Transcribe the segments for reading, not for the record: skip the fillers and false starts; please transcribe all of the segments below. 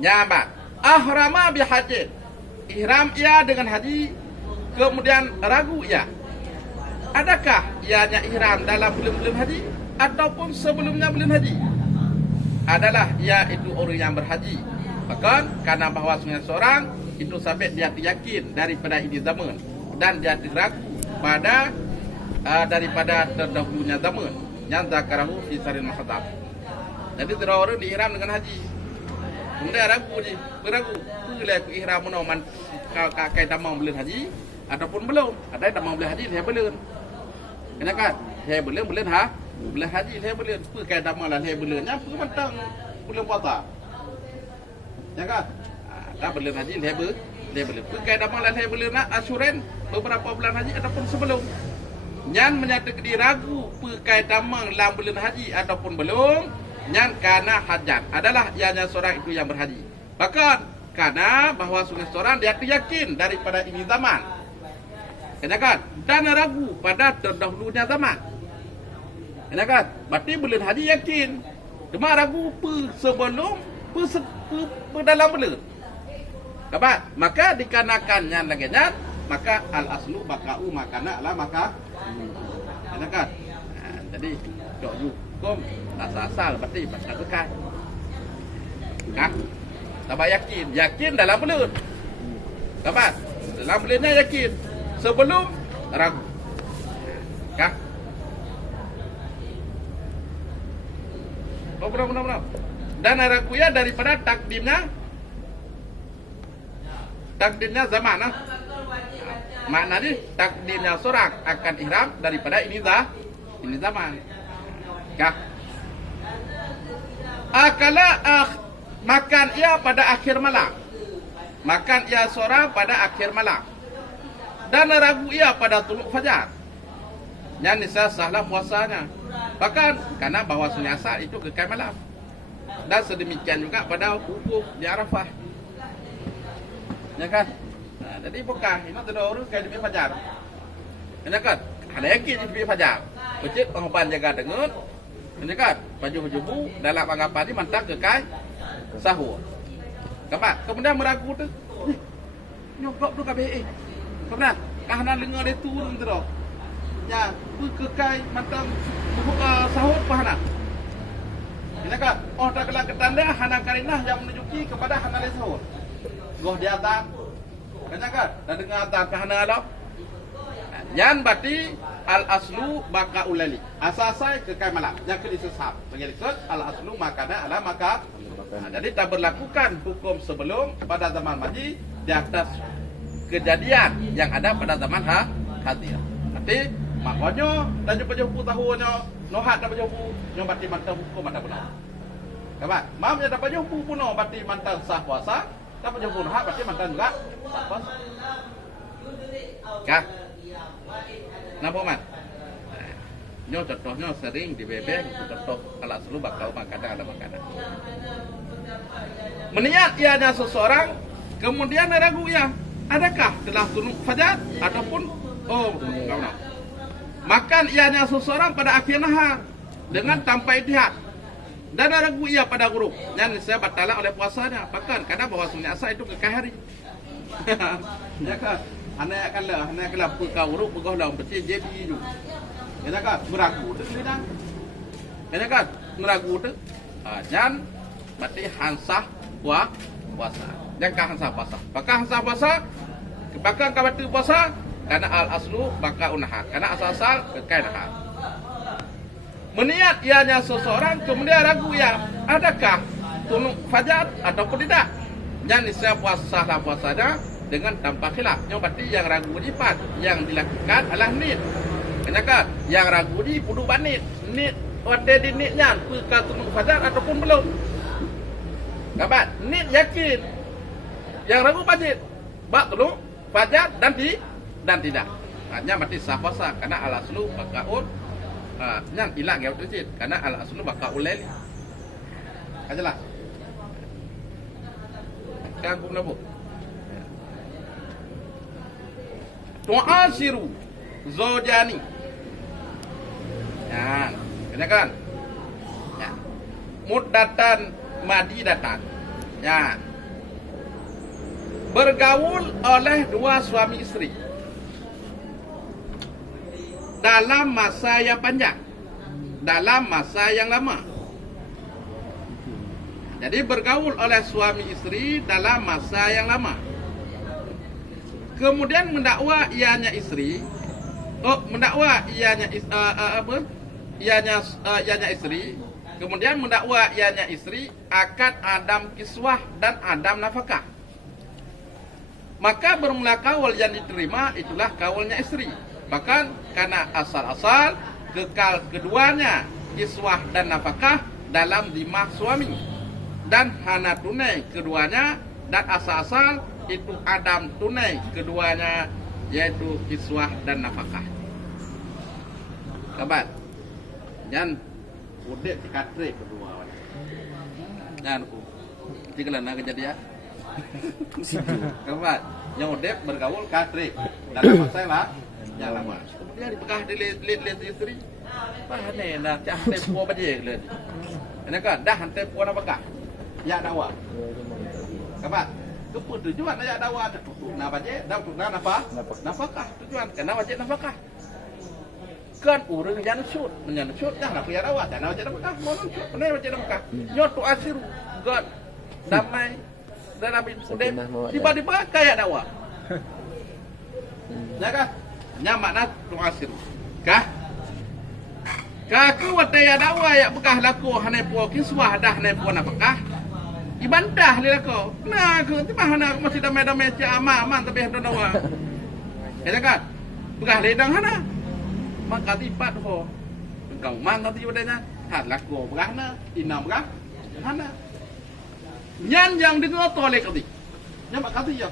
Nyabat. Ahrama bihajin. Ihram ia dengan haji, kemudian ragu ia. Adakah ianya ihram dalam bulan-bulan haji ataupun sebelumnya bulan haji? Adalah ia itu orang yang berhaji. Bahkan karena bahawa seorang itu sampai dia yakin daripada ini zaman dan dia ragu pada daripada terdahulunya zaman yang zakarahu fi saril mahadab. Jadi orang diihram dengan haji. Kemudian ragu, boleh aku ihram menaman kai damang bulan haji ataupun belum. Ada damang bulan haji saya belum. Kenapa? Saya belum ha? Bulan haji saya belum. Kai damang lah saya belumnya mentang bulan puasa. Ya kan? Tak bulan haji saya belum. Kai damang lah saya belum nak asuran beberapa bulan haji ataupun sebelum. Nyan menyatakan diragu pakai damang dalam bulan haji ataupun belum. Nyan karena hajat adalah ianya seorang itu yang berhaji. Bahkan karena bahawa seorang dia yakin daripada ini zaman. Kenapa? Dan ragu pada terdahulunya zaman. Kenapa? Berarti bulan haji yakin. Cuma ragu sebelum dalam bulan. Kenapa? Maka dikarenakannya lagi nyan, maka al aslu bakau makana ala maka. Kenapa? Jadi dok hukum asal berarti pasal bekas. Kah? Tak yakin dalam bulan. Kenapa? Dalam bulannya yakin. Sebelum ragu. Kah? Oh, benar. Dan ragu ya daripada takdirnya zaman. Maknanya takdirnya seorang akan ihram daripada ini zaman. Kah? Makan ia pada akhir malam. Makan ia seorang pada akhir malam. Dan ragu ia pada tuluk fajar. Yang nisa sahlah puasanya. Bahkan karena bahawa asal itu kekal malam. Dan sedemikian juga pada wukuf di Arafah. Ya kan? Jadi bukan ini tidak urus kayak di fajar. Ya kan? Ada yakin di fajar. Kecil penghupan jaga dengut. Ya kan? Baju-baju dalam anggapan ini mantap kekal sahur. Kenapa? Kemudian meragu tu. Nyokok tu KBE. Kemudian kahana lengar dia turun tu. Ya, kekal mantap sahur pahana. Ya kan? Oh tak kelak ketanda hana karinah yang menunjuki kepada hana sahur. Goh dia tak. Kenapa? Dan dengar tak kahana lo. Yang berarti al-aslu baka ulali. Asasai kekal malam. Yang kedua sesat. Sebagai al-aslu makana ala maka. Jadi tak berlakukan hukum sebelum pada zaman haji di atas kejadian yang ada pada zaman hadir. Berarti maknanya dan jumpa tahunnya nohat dapat jumpa yang berarti mantap hukum ada benar. Kenapa? Mamnya dapat jumpa puno berarti mantap sah puasa. Dapat jumpa nohat berarti mantap juga sah puasa. Kah? Nampak man? Nyo contohnya sering dibebeng contoh alat selu bakal makanan ada makanan. Meniat ianya seseorang kemudian ragu ya, adakah telah tunuk fajar ataupun enggak. Makan ianya seseorang pada akhir nahar dengan tanpa ihtihad dan ragu ia pada guru yang saya batal oleh puasanya. Bahkan karena bahawa sungai asal itu kekal hari. Ya kan? Anak kalau pekau guru pekau dalam betul jadi itu. Ya kan? Meragu tu lidang. Ya kan? Meragu tu. Jan berarti hansah puasa. Jangan hansah puasa. Bakal hansah puasa. Bakal kawat puasa karena al aslu bakal unahar. Karena asal kekal nahar. Meniat ianya seseorang kemudian ragu ya, adakah tunuk fajar ataupun tidak? Yang niscaya puasa lah puasanya dengan tanpa khilaf. Yang berarti yang ragu ni pat yang dilakukan adalah nit. Kenapa? Yang ragu ni pudu banit. Nit wate di nitnya pekal tunuk fajar ataupun belum. Kabat, nit yakin. Yang ragu wajib bak tunuk fajar dan tidak. Hanya berarti sah puasa karena al aslu bakaun yang hilang ya betul karena al aslu bakaul lail. Ajalah. Kan pun nabu. Tu'asiru zawjani. Ya, kena kan? Ya. Muddatan madidatan. Ya, bergaul oleh dua suami isteri dalam masa yang panjang, dalam masa yang lama. Jadi bergaul oleh suami isteri dalam masa yang lama. Kemudian mendakwa ianya istri, ianya istri, kemudian mendakwa ianya istri akan adam kiswah dan adam nafkah. Maka bermula kaul yang diterima itulah kaulnya istri. Bahkan karena asal-asal kekal keduanya kiswah dan nafkah dalam dimah suami, dan hana tunai keduanya, dan asal-asal itu adam tunai keduanya, yaitu kiswah dan nafkah. Kabat dan udah dikatre kedua dan jika nak kejadian kabat yang udah bergaul katre dalam masa yang lama, kemudian dipegah lihat istri bahane nak cah tempo baje le ini kan dah tempo nak pegah ya dawa kabat keput tujuan ya dawa nak baje dah nak nafkah tujuan kena baje nafkah kan urang yang shoot dah nak ya dawa dah nak baje nafkah mau shoot benar baje nafkah nyot tu asir god damai dan nabi tiba-tiba kayak dawa ya kan nyamak nak tu asir kah kaku wadaya dawa ya bekah laku hanai puo kiswah dah hanai puo nafkah ibandah li laku nah ku ti mahana masih damai-damai ca aman tapi hendak dawa ya kan bekah ledang hana maka tipat ho engkau mang tadi wadanya hat laku bekahna inam bekah hana nyan yang dengar tolek tadi nyamak kata ya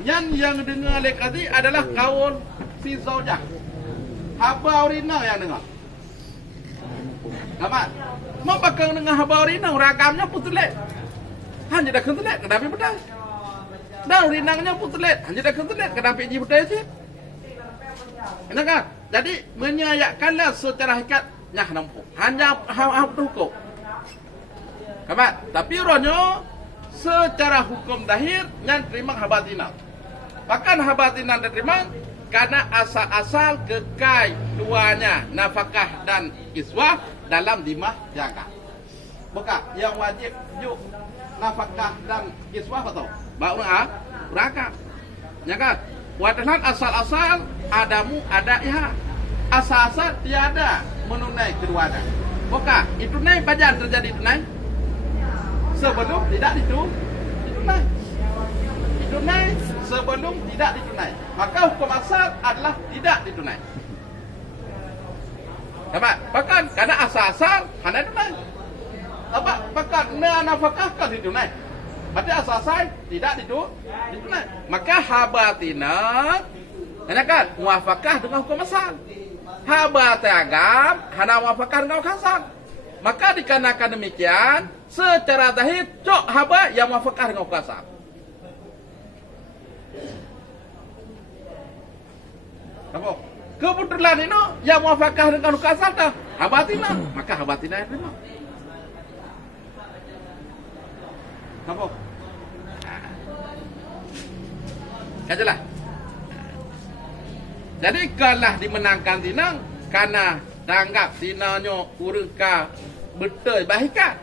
nyan yang dengar lek tadi adalah kaul si zaujah haba urina yang dengar kamat mau bakal dengar haba urina rakamnya putulet hanya dah kentulet kedapi pedas dah urinangnya putulet hanya dah kentulet kedapi ji pedas je kan jadi menyayakkanlah secara hakikat nyah nampu hanya hukum kamat tapi ronyo secara hukum dahir nyan terima habatina bahkan habatina diterima karena asal-asal kekai duanya nafkah dan kiswah dalam dimah jaga. Bukan yang wajib yuk nafkah dan kiswah betul. Baru beraka. Ya kan? Wadahan asal-asal adamu ada iha. Asal-asal tiada menunai keduanya. Bukan itu naik bajan terjadi tunai. Sebelum tidak ditunai. Ditunai sebelum tidak ditunai. Maka hukum asal adalah tidak ditunai. Dapat? Bahkan karena asal-asal hanya tunai. Apa? Bahkan nafkah kan ditunai. Berarti asal-asal tidak ditunai. Maka habatina kan muafakah dengan hukum asal. Habatagam hana muafakah dengan hukum asal. Maka dikarenakan demikian secara zahir cok haba yang muafakah dengan hukum asal. Apa? Kebetulan ini yang muafakah dengan hukum asal dah habatina, maka habatina yang terima. Apa? Kajalah. Jadi kalau dimenangkan tinang karena tanggap tinanya urang ka betul baikkan.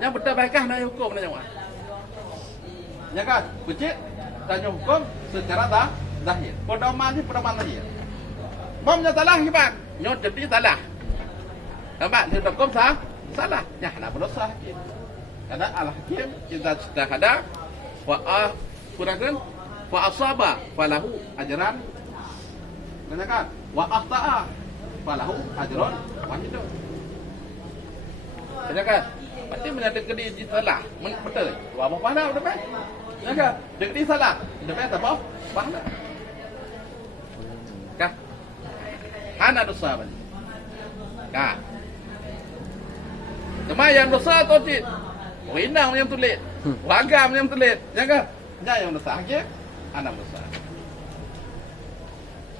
Yang betul baikkan nak hukum nak jawab. Ya kan? Becik tanya hukum secara zahir. Pedoman ni pedoman zahir. Bomnya salah hebat. Nyot jadi salah. Nampak dia hukum salah. Ya nak berdosa hakim. Karena al-hakim kita sudah ada kurangkan fa asaba falahu ajran. Kan? Wa akhta'a falahu ajrun wahid. Kan? Pasti menyatakan kedi salah, betul. Wa apa pahala dapat? Kan? Kedi salah, dapat apa? Pahala. Kah? Hana dosa balik. Kah? Cuma yang dosa tu cik. Winang yang tulis. Wagam yang tulis. Ya kan? Ya yang dosa hakim, anak dosa.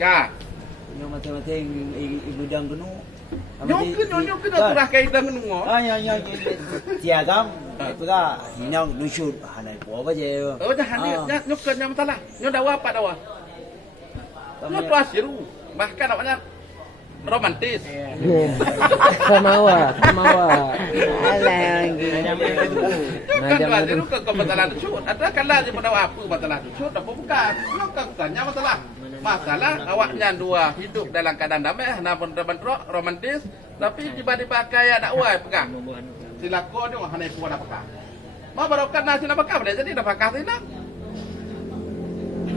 Kah? Yang mati-mati ibu jam tu Nyok turah kaitan nungo. yang tiagam itu dah yang lucu hanai apa je. Oh dah nyok ke nyam salah. Nyok dawa apa dawa? Nyok tuah siru. Bahkan namanya romantis. Samawa. Alah. Kan tuah siru ke masalah shoot. Ada kala je pada apa masalah shoot apa bukan? Nyok ke tanya masalah. Masalah awaknya dua hidup dalam keadaan damai, namun bentrok romantis, tapi tiba-tiba kaya dakwah pegang. Silakan ni orang hanai kuat apakah? Ma barokan nasi apakah boleh jadi apakah sini?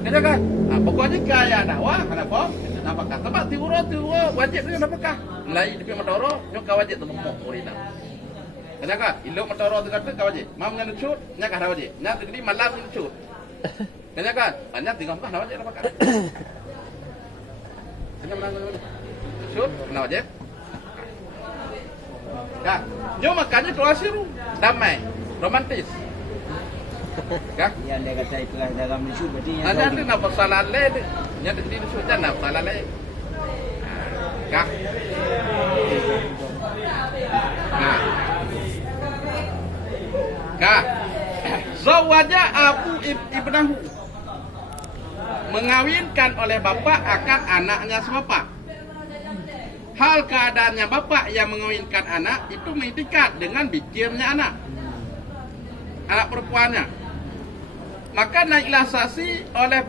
Kan? Pokoknya kaya dakwah kenapa? Apakah? Sebab tiura wajib dengan apakah? Lain tapi mendoro, nyok wajib tu mok murina. Kan? Ilok mendoro tu kata wajib. Mam ngan cut, nyak ada wajib. Nyak gede malas cut. Kan? Banyak tinggal apa wajib apakah? Hanya menang cut, kena wajib. Kan? Nyo makanya doa siru, damai, romantis. Kan? Yang dia kata itu dalam lucu berarti yang Ada tu nak salah le, nya di sini sudah nak salah le. Kan? Kan? Zawaja Abu Ibnahu mengawinkan oleh bapa akan anaknya sebapak. Hal keadaannya bapak yang mengawinkan anak itu mengikat dengan bikirnya anak perempuannya. Maka naiklah saksi oleh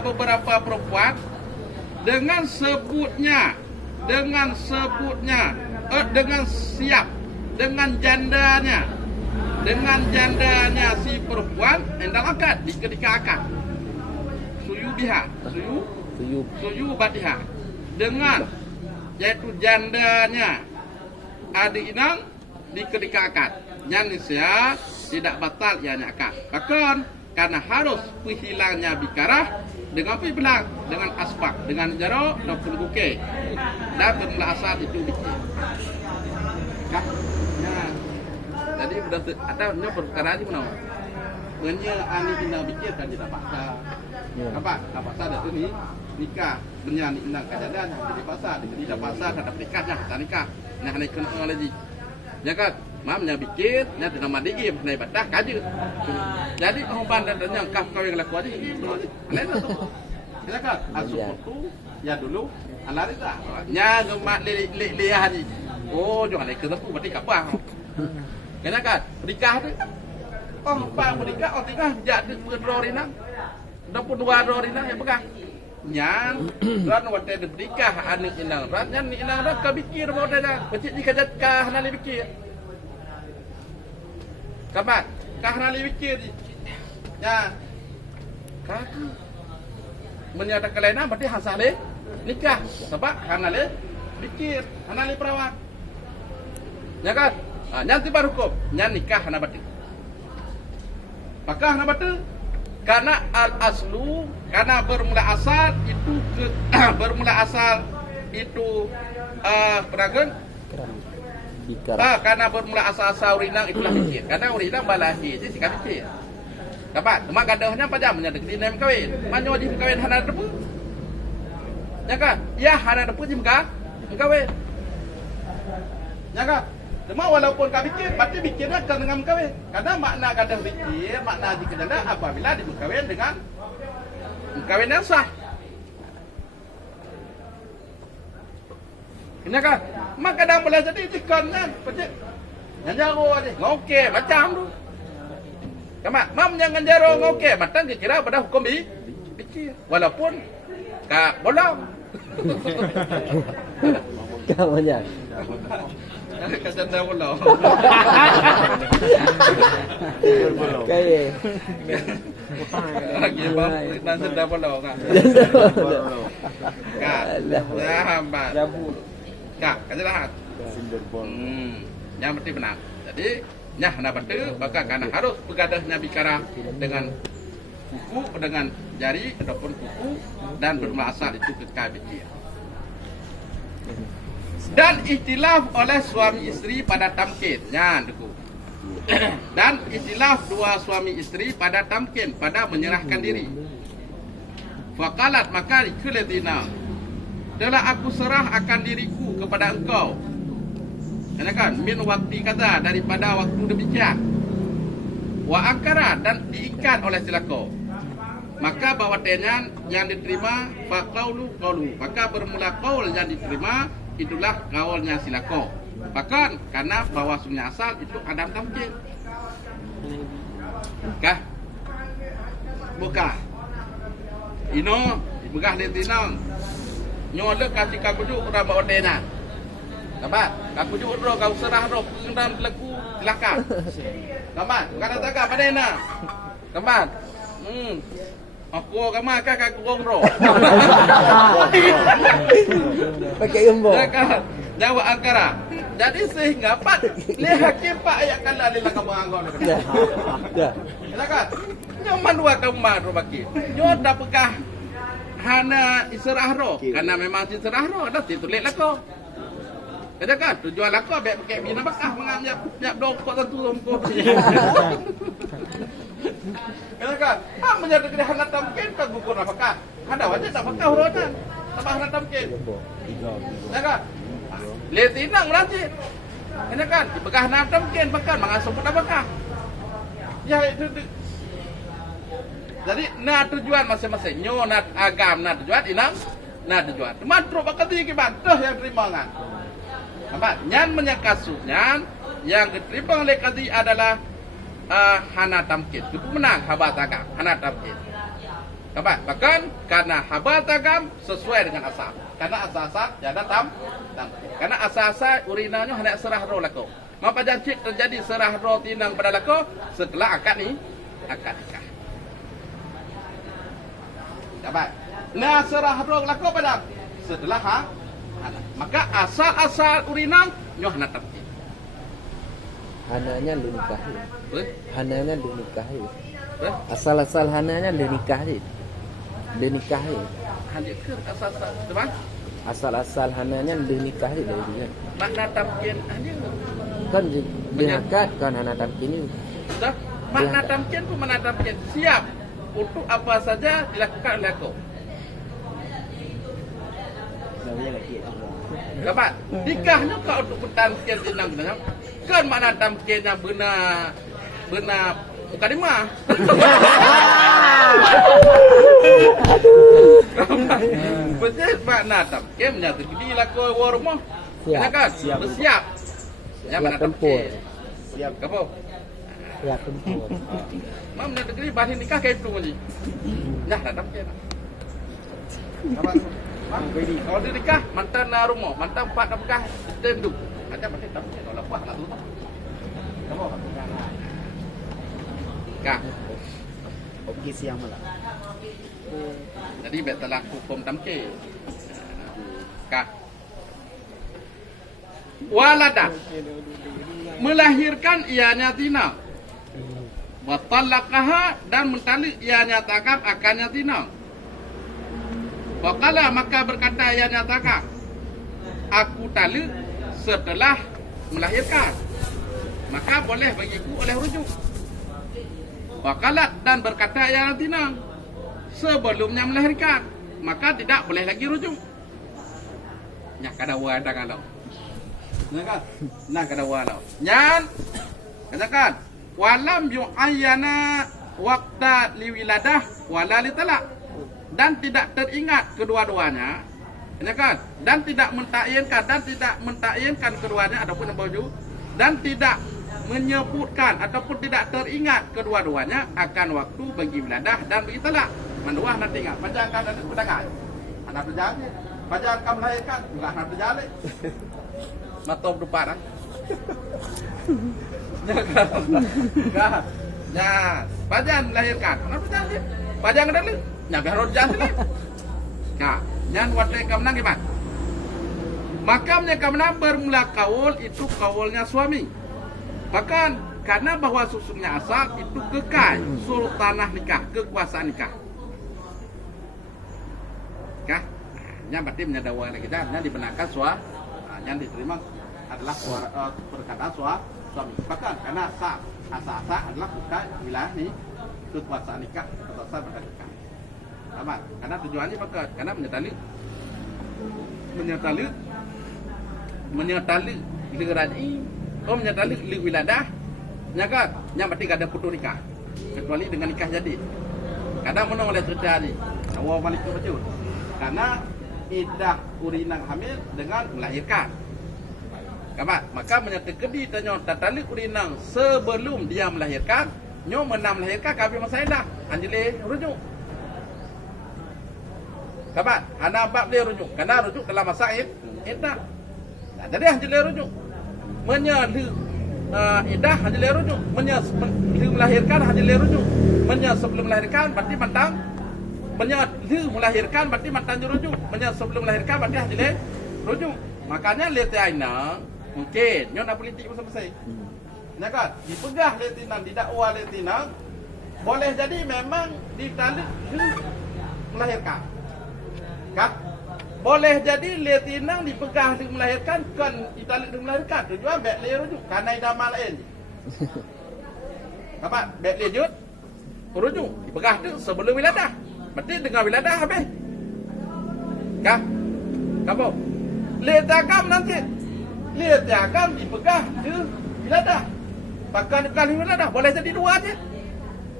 beberapa perempuan dengan sebutnya, dengan siap, dengan jandanya si perempuan endal akad di ketika akad. Suyu batiha dengan yaitu jandanya adik inang di ketika akad. Nyanisya tidak batal ianya akad. Bahkan karena harus penghilangnya bikarah dengan apa bilang dengan asbak, dengan jaro maupun buke dan bermula asal itu bikir. Ya. Jadi sudah ada perkara ni mana? Punya ani ina bikir kan tidak paksa. Apa? Paksa ada tu ni nikah menyanyi inang kajadan jadi paksa, tidak paksa tak nikahnya, tak nikah. Nah ni kena lagi. Ya kan? Mamnya bikin, nya nama digim, naik badah kaje. Jadi perempuan dan yang kah kau yang laku aja, lain tu. Kita kan, asup tu, ya dulu, alari tak. Nya gemak lihat ni. Oh, jangan lagi ketemu, berarti kapal. Kita kan, nikah tu. Oh, apa menikah? Oh, tinggal jadi berdorina. Dapur dua dorina yang pegang. Nyan, ran waktu nikah anak inang, ran nyan inang ran kebikir mau dah. Pecik jika jatah nali bikir. Kapan? Kah nali bikir ni. Ya. Kah. Menyatakan kelainan berarti hasale nikah. Sebab hanale bikir, hanale perawat. Ya kan? Nyan tiba hukum, nyan nikah hana berarti. Maka hana berarti karena al-aslu, karena bermula asal itu peragan karena bermula asal urinang itulah bikir. Karena urinang balahi jadi sikap bikir. Dapat, cuma gadahnya pada menyadari di nem kawin. Manyo di kawin hana depu. Ya kan? Ya hana depu di kawin. Ya kan? Cuma walaupun kau bikir, berarti bikirnya akan dengan kawin. Karena makna gadah bikir, makna dikendala apabila dikawin dengan kawin yang sah. Ya kan? Maka kadang boleh jadi dikonnya, pecik. Yang jaro ni, ngoke macam tu. Kamat, mam jangan jaro ngoke, matang kira pada hukum bikir. Walaupun ka bolong. Kamu jangan. Kacan dah bolong. Kaya. Lagi bang, nanti dah bolong kan. Kak, dah hambat. Kak, kacan dah. Yang berarti benar. Jadi, nyah nak betul, maka karena harus begadahnya bicara dengan kuku, dengan jari ataupun kuku dan bermula asal itu kekal bikir. Dan ikhtilaf oleh suami istri pada tamkin. Dan ikhtilaf dua suami istri pada tamkin, pada menyerahkan diri. Faqalat maka ikhlatina, telah aku serah akan diriku kepada engkau. Kan? Min waktu kata daripada waktu demikian. Wa akara dan diikat oleh silako. Maka bahwatanya yang diterima faqaulu qaulu. Maka bermula qaul yang diterima itulah kaulnya silako. Bahkan karena bahwasanya asal itu adam tamkin. Kah? Buka. Ino begah di tinang. Nyolek kasih kakujuk ora bawa dena. Kabat, kakujuk ro kau serah ro pengendam leku silakan. Kabat, kata taka padena. Kabat. Aku kama kakak ro. Pakai umbo. Jawa angkara. Jadi sehingga Pak le hakim Pak ayat kala le lang manggon. Ya. Silakan. Nyaman dua kemar bagi. Nyo dapekah hana israh ro karena memang israh ro dah ditulis lako. Ada kan tujuan lako baik pakai bina bakah menganjap nyap dong kok tentu romko. Ada kan? Pak menjadi kena hana tamkin kan gugur apakah? Ada wajah tak bakah rodan. Tambah hana tamkin. Ada kan? Lihat inang nanti. Ada kan? Bekah hana tamkin bakal mengasuh apakah? Ya itu. Jadi na tujuan masing-masing. Nyo na agam na tujuan inang na tujuan. Matro bakati kibantoh yang terima kan. Apa? Nyan menyakasuknya yang diterima oleh kadi adalah hana tamkin. Itu menang habat agam hana tamkin. Apa? Bahkan karena habat agam sesuai dengan asal. Karena asal-asal jada tamkin. Karena asal-asal urinanya hanya serah roh lako. Maka janji terjadi serah roh tinang pada lako setelah akad ni akad nikah. Dapat. Nah serah roh lako pada setelah anak. Maka asal-asal urinang nyoh hana tamkin. Hananya lu nikahi. Hananya lu nikahi. Eh? Asal-asal hananya lu nikahi. Lu nikahi. Hanya ke asal-asal, teman? Asal-asal hananya lu nikahi dari dia. Makna tamkin hanya Kan diangkat kan hana tamkin ini. sudah. Makna tamkin pun makna tamkin siap untuk apa saja dilakukan oleh kau. Dapat. Nikahnya kau untuk bertamkin tinang benar. Kan makna tamkinnya benar mukadimah. Betul makna tamkin menyatakan dilakukan warmah. Kan? Bersiap. Ya mana tempur. Siap. Kapo? Ya tempur. Mam nak negeri bahin nikah kayak itu lagi. Nah, datang ke. Apa? Kalau dia nikah mantan rumah, mantan pak nak bekah, tem tu. Ada pakai tamkin kalau lepas nak tu. Kapo? Kah. Okey siang malam. Jadi bet telah hukum tamkin. Kah. Walada melahirkan ianya tina wa talaqaha dan mentalik ia nyatakan akannya tina. Waqala maka berkata ia nyatakan aku talak setelah melahirkan. Maka boleh bagiku oleh rujuk. Waqala dan berkata ia tina sebelumnya melahirkan. Maka tidak boleh lagi rujuk. Nya kada wada kalau. Nah kada walau. Nyan katakan walam yu'ayyana waqta liwiladah wala litalaq dan tidak teringat kedua-duanya. Katakan dan tidak mentakyinkan keduanya ataupun baju dan tidak menyebutkan ataupun tidak teringat kedua-duanya akan waktu bagi wiladah dan bagi talak. Menduah nanti ingat panjangkan dan pedangan. Anak berjalan, panjangkan melahirkan juga anak berjalan. Matop depan. Ya, pajan melahirkan. Kenapa jadi? Pajan ada ni. Nya biar jadi. Nah, nyan watai kamnang gimana? Makamnya kamnang bermula kaul itu kaulnya suami. Bahkan karena bahwa susunya asal itu kekal sultanah nikah, kekuasaan nikah. Kah? Nya berarti menyadawa kita, nya dibenarkan yang diterima adalah perkataan suami. Bahkan karena asa adalah bukan wilayah ni kekuasaan nikah atau sah berkah. Amat. Karena tujuannya pakai karena menyetali menyatalik li raj'i, menyatalik li wiladah, nyakat yang berarti kada putus nikah. Kecuali dengan nikah jadi. Kadang menang oleh cerita ni. Awal balik ke betul. Karena iddah urinang hamil dengan melahirkan. Kamat, maka menyatakan di tanya tatalik urinang sebelum dia melahirkan, nyo menang melahirkan kami masa iddah. Anjile rujuk. Kamat, ana bab dia rujuk. Karena rujuk dalam masa iddah. Nah, jadi anjile rujuk. Menyali iddah anjile rujuk. Menyali melahirkan anjile rujuk. Sebelum melahirkan berarti mantang. Melahirkan berarti mantang rujuk. Sebelum melahirkan berarti anjile rujuk. Makanya lihat aina mungkin nyo nak politik bersama-sama. Ya kan? Dipegah letinang, didakwa letinang, boleh jadi memang ditalik melahirkan. Kan? Boleh jadi letinang dipegah dengan melahirkan kan ditalik dengan melahirkan. Tujuan baik le rujuk karena idama lain. Apa? Baik le jut rujuk dipegah tu sebelum wiladah. Berarti dengan wiladah habis. Kah? Kamu? Letagam nanti. Letagam dipegah tu wiladah. Bahkan kali wiladah boleh jadi dua aja.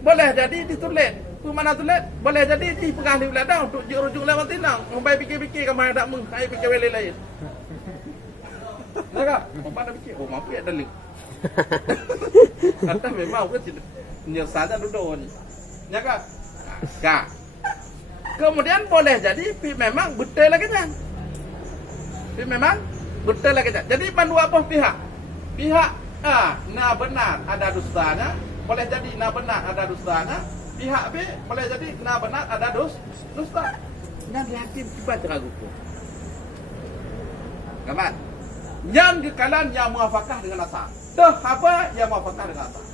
Boleh jadi ditulis. Tu mana tulis? Boleh jadi dipegah di wiladah untuk rujuk lewat tinang. Sampai fikir-fikir kamu ada mung, ai fikir wele lain. Nakah? Apa nak fikir? Oh, mampu ada link. Kata memang ke nyesatan duduk ni. Ya kan? Kak. Kemudian boleh jadi memang betul lagi kan? Memang betul lagi kan? Jadi pandu apa pihak? Pihak A, na benar ada dustanya, boleh jadi na benar ada dustanya. Pihak B boleh jadi na benar ada dusta. Dan yakin tiba teragu pun. Kaman. Yang di kalan yang muafakah dengan asal. Dah apa yang muafakah dengan asal.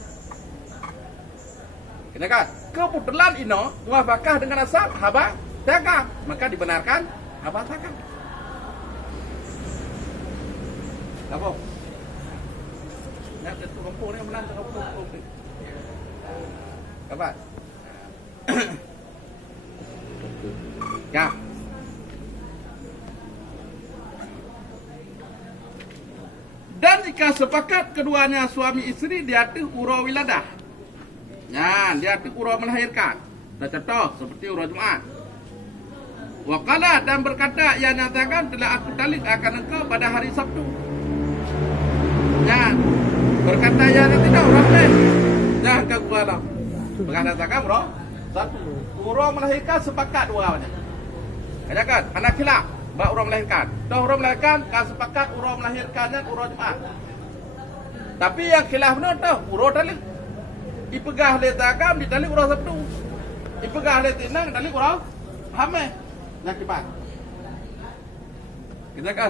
Kenakan kebetulan ino muafakah dengan asal haba takam, maka dibenarkan haba takam. Apa? Nak tu kampung ni menang kampung. Kapan? Ya. Dan jika sepakat keduanya suami isteri di atas urau wiladah. Ya, di atas urau melahirkan. Dah contoh seperti urau Jumaat. Waqala dan berkata ia nyatakan telah aku talik akan engkau pada hari Sabtu. Ya. Berkata ya tidak urau lain. Jangan kau alam. Berkatakan urau satu. Urau melahirkan sepakat dua-duanya. Katakan anak khilaf bab urau melahirkan. Dah urau melahirkan kan sepakat urau melahirkannya urau Jumaat. Tapi yang khilaf benar tahu urau talik. Dipegah le takam ditalik urau Sabtu. Dipegah le tinang talik urau hamil. Nak kibat. Kita kan